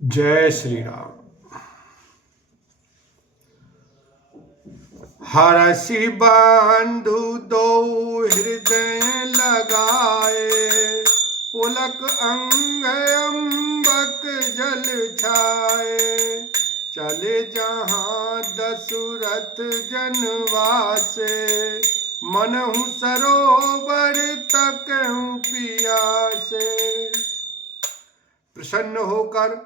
जय श्री राम। हरषि बंधु दो हृदय लगाए, पुलक अंग अम्बक जल छाए। चले जहाँ दशरथ जनवासे, मनहु सरोवर तकहु पियासे। प्रसन्न होकर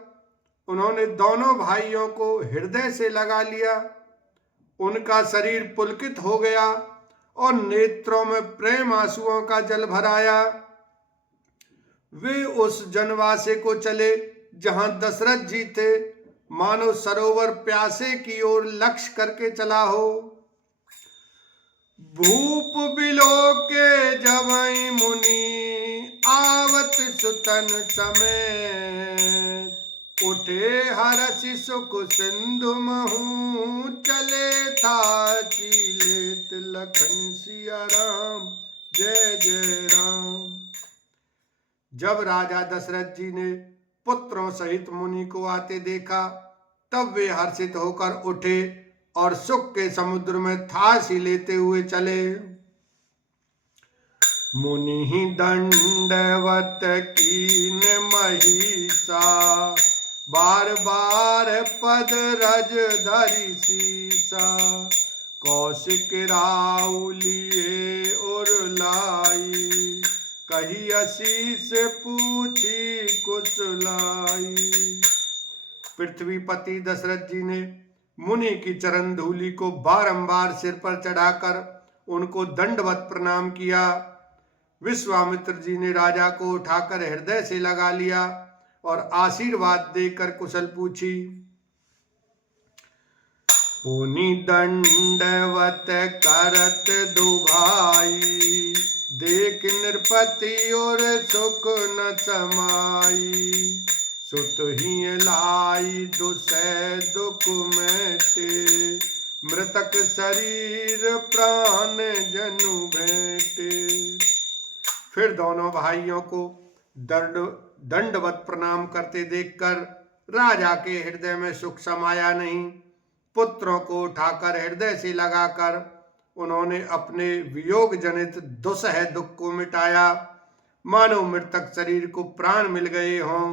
उन्होंने दोनों भाइयों को हृदय से लगा लिया। उनका शरीर पुलकित हो गया और नेत्रों में प्रेम आंसुओं का जल भराया। वे उस जनवासे को चले जहां दशरथ जी थे, मानो सरोवर प्यासे की ओर लक्ष्य करके चला हो। भूप बिलोके जवै मुनि, आवत सुतन समेत। उठे हरषि सुख सिंधु महु, चले था चीलेत लखन सिया राम। जय जय राम। जब राजा दशरथ जी ने पुत्रों सहित मुनि को आते देखा, तब वे हर्षित होकर उठे और सुख के समुद्र में थासी लेते हुए चले। मुनि दंडवत कीन महिषा, बार बार पद रज धरि सीसा। कौशिक राउलिए उर लाई, कही असीस पूछी कुशलाई। पृथ्वीपति दशरथ जी ने मुनि की चरण धूलि को बारंबार सिर पर चढ़ाकर उनको दंडवत प्रणाम किया। विश्वामित्र जी ने राजा को उठाकर हृदय से लगा लिया और आशीर्वाद देकर कुशल पूछी। पुनि दंडवत करत दो भाई, देख नृपति और सुख न समाई। सुत ही लाई दुसै दुख मेटे, मृतक शरीर प्राण जनु भेटे। फिर दोनों भाइयों को दंडवत प्रणाम करते देखकर राजा के हृदय में सुख समाया नहीं। पुत्रों को उठाकर हृदय से लगाकर उन्होंने अपने वियोग जनित दुसह दुख को मिटाया, मानो मृतक शरीर को प्राण मिल गए हों।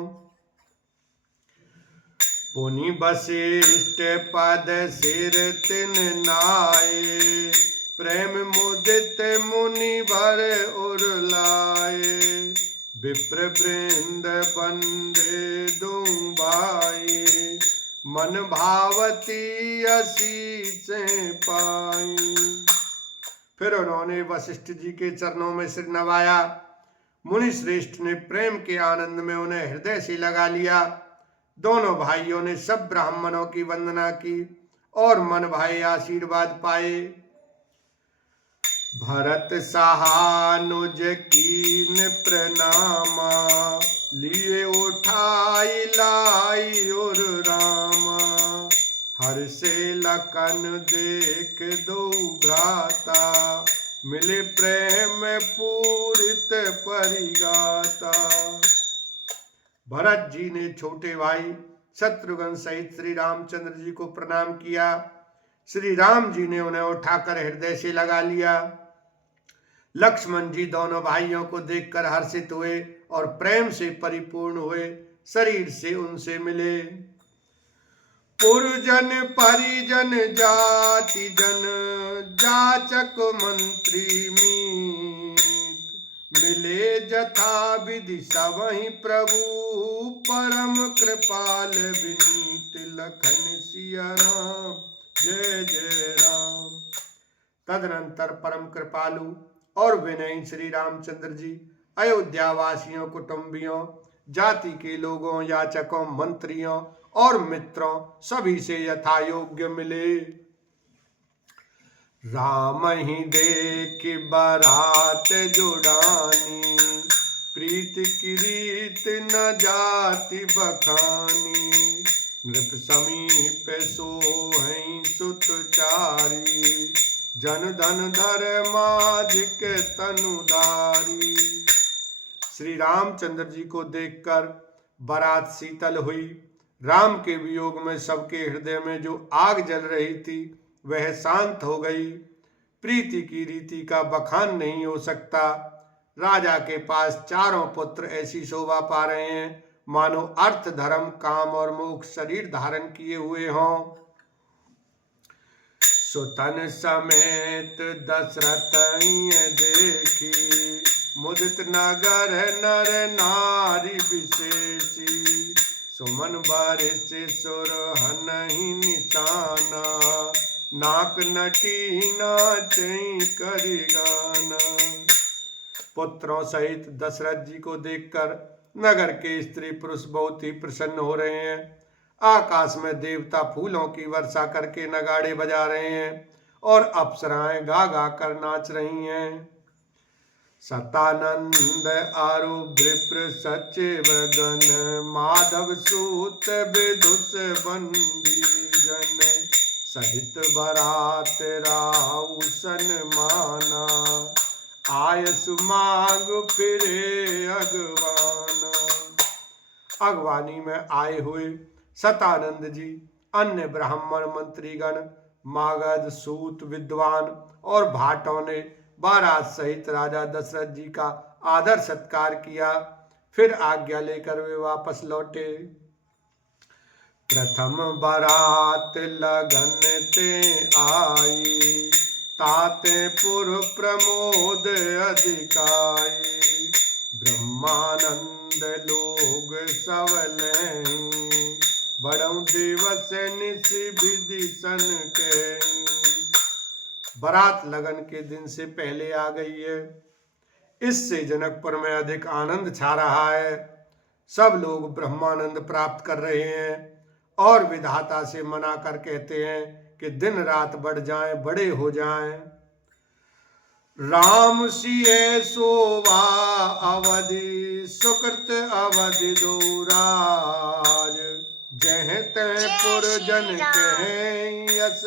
पुनि वशिष्ठ पद सिर तिन नाये, प्रेम मुदित मुनि भर उर लाए। विप्र वृंद बंदे दो भाई, मन भावती आशीष पाई। फिर उन्होंने वशिष्ठ जी के चरणों में सिर नवाया। मुनि श्रेष्ठ ने प्रेम के आनंद में उन्हें हृदय से लगा लिया। दोनों भाइयों ने सब ब्राह्मणों की वंदना की और मन भाए आशीर्वाद पाए। भरत सहानुज कीन प्रणामा, लिए उठाई लाई और रामा। हर से लखन देख दो भ्राता, मिले प्रेम पूरित परिगाता। भरत जी ने छोटे भाई शत्रुघ्न सहित श्री रामचंद्र जी को प्रणाम किया। श्री राम जी ने उन्हें उठाकर हृदय से लगा लिया। लक्ष्मण जी दोनों भाइयों को देखकर हर्षित हुए और प्रेम से परिपूर्ण हुए शरीर से उनसे मिले। पुरजन परिजन जाति जन, जाचक मंत्री मीत। मिले जथा विधि सबहि प्रभु, परम कृपाल विनीत लखन सिया राम। जय जय राम। तदनंतर परम कृपालु और विनयी श्री रामचंद्र जी अयोध्या वासियों, कुटुंबियों, जाति के लोगों, याचकों, मंत्रियों और मित्रों सभी से यथा योग्य मिले। राम ही देख बारात जुड़ानी, प्रीत की रीत न जाति बखानी। नृप समीप सोहै सुत चारी, जन धन धर्माधिक तनुधारी। श्री रामचंद्र जी को देखकर बारात शीतल हुई। राम के वियोग में सबके हृदय में जो आग जल रही थी वह शांत हो गई। प्रीति की रीति का बखान नहीं हो सकता। राजा के पास चारों पुत्र ऐसी शोभा पा रहे हैं मानो अर्थ, धर्म, काम और मोक्ष शरीर धारण किए हुए हों। सुतन समेत दशरथ देखी, मुदित नगर नर नारी विशेषी। सुमन बारिश सुर हनहि निशाना, नाक नटी नाचई करि गाना। पुत्रों सहित दशरथ जी को देखकर नगर के स्त्री पुरुष बहुत ही प्रसन्न हो रहे हैं। आकाश में देवता फूलों की वर्षा करके नगाड़े बजा रहे हैं और अप्सराएं गा गा कर नाच रही हैं। सतानंद आरुभ्र सचिव गण, माधव सूत विदुष बंदी जन। सहित बरात राउसन माना, आयस मांग फिरे अगवाना। अगवानी में आए हुए सतानंद जी, अन्य ब्राह्मण मंत्रीगण, मागध, सूत, विद्वान और भाटों ने बारात सहित राजा दशरथ जी का आदर सत्कार किया। फिर आज्ञा लेकर वे वापस लौटे। प्रथम बारात लगन ते आई, ताते पुर प्रमोद अधिकाई। ब्रह्मानंद लोग सवले, बड़ऊ दिवस निशि विधि सन के। बारात लगन के दिन से पहले आ गई है। इससे जनकपुर में अधिक आनंद छा रहा है। सब लोग ब्रह्मानंद प्राप्त कर रहे हैं और विधाता से मना कर कहते हैं कि दिन रात बढ़ जाएं, बड़े हो जाएं। राम सिए सोवा अवधि, सुकृत अवधि दूराज। जह तह पुर जन कहें, यस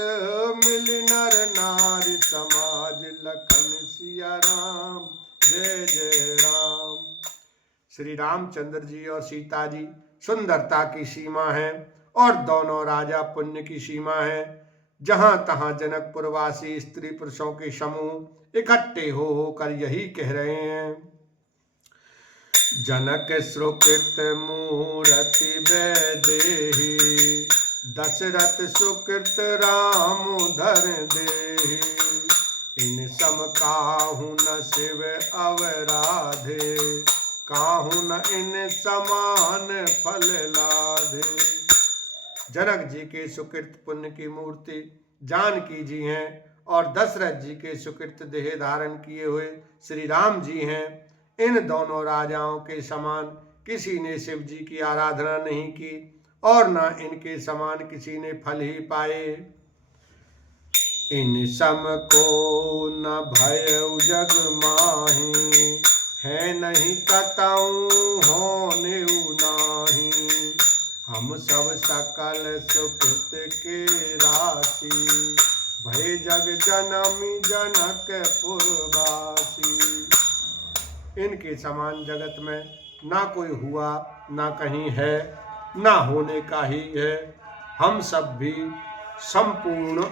मिल नर नारी समाज। लखन सिया राम, जय जय राम। श्री रामचंद्र जी और सीता जी सुंदरता की सीमा है और दोनों राजा पुण्य की सीमा है। जहां तहां जनकपुरवासी स्त्री पुरुषों के समूह इकट्ठे हो होकर यही कह रहे हैं। जनक सुकृत मूरति वैदेही, दशरथ सुकृत राम धर देहि। इन सम काहू न शिव अवराधे, काहू न इन समान फल लाधे। जनक जी के सुकृत पुण्य की मूर्ति जानकी जी हैं और दशरथ जी के सुकृत देह धारण किए हुए श्री राम जी हैं। इन दोनों राजाओं के समान किसी ने शिव जी की आराधना नहीं की और न इनके समान किसी ने फल ही पाए। इन सम को न भय जग माही, है नहीं कतऊ होने नाही। हम सब सकल सुकृत के राशि, भय जग जनमी जनकपुरवासी। इनके समान जगत में ना कोई हुआ, ना कहीं है, ना होने का ही है। हम सब भी संपूर्ण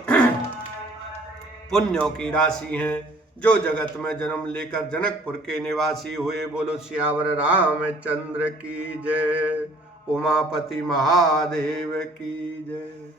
पुण्यों की राशि हैं जो जगत में जन्म लेकर जनकपुर के निवासी हुए। बोलो सियावर रामचंद्र की जय, उमापति महादेव की जय।